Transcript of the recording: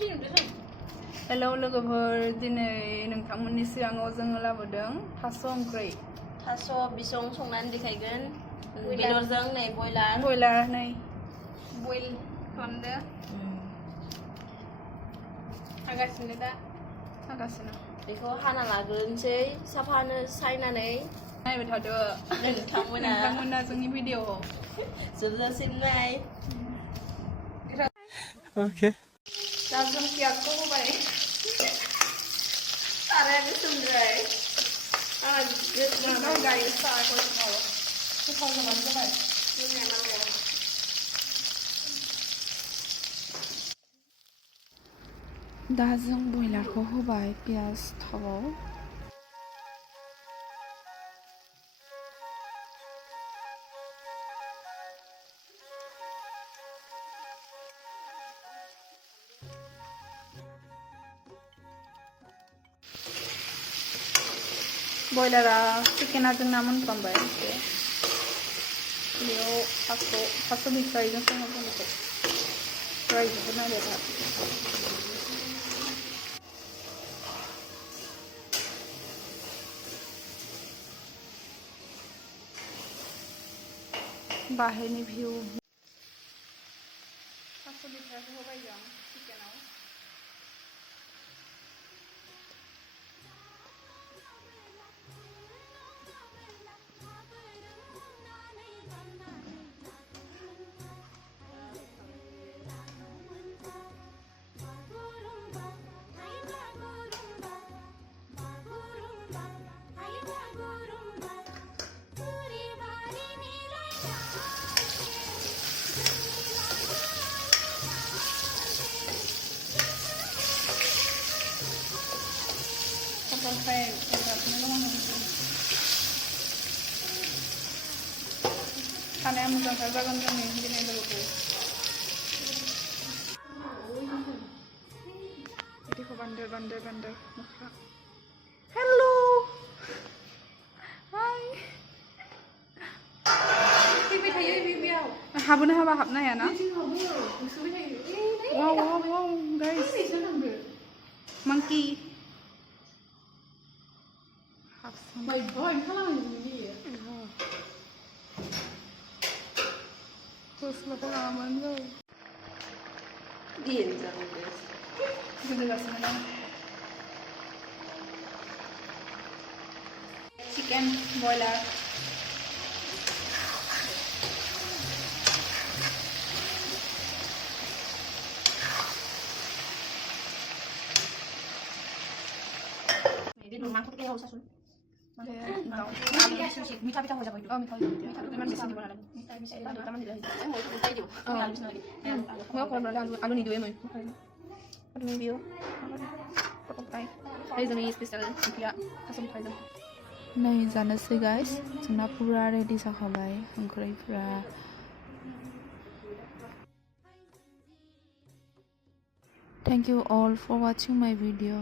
Hello लोगोफोर दिनै नोंथांमोननि सिगाङाव जोङो लाबोदों थास' ओंख्रि थास' बिसं संनानै देखायगोन बेदरजों नै बयलार नै बयल खालामदो हागासिनो बेखौ हाना लाग्रोनोसै साफानो सायनानै नायबाय थादो नोंथांमोना जोंनि भिडिअ'आव जोबजासिम नाय ओके दा जों पियाजखौ होबाय साराया गोसोमद्राय गायो सारायखौ गोथाव जाबानो जाबाय दा जों बयलारखौ होबाय पियाज थावआव बयलारा चिकेना जोंना मोनफ्रामबाय एसे बेयाव थास' बिथराइजों संगोन बेखौ रायजोखौ नायबाय था बाहेरनि भिउ थास' बिथराइखौ होबाय जों चिकेनाव ओमफ्राय थानाया मोजांथार जागोन जोंनि दिनै लोगोखौ बिदिखौ बान्दो मोख्रा हेल' हाय फैबाय थायो बेयाव हाबोनो हाबा हाबनो हायाना वाव guys monkey Wait, boy, come on, Terus pengalaman lo. Iya, jangan guys. Gitu gak sebenarnya. Chicken boiler. Ini belum masuk kayak usah sun. Mita हो जाएगा तो मिठा मैं जैसे बना लूं मिठा तो तमन दिला है मैं तो बताई दो मैं को बना आलू नहीं दो मैं आलू नहीं दियो तो काय है जोंनि स्पेशल ओंख्रिया थास' बिथराइजों नै जानोसै गाइस जोंना पुरा रेडि जाखाबाय ओंख्रिफोरा Thank you all for watching my video.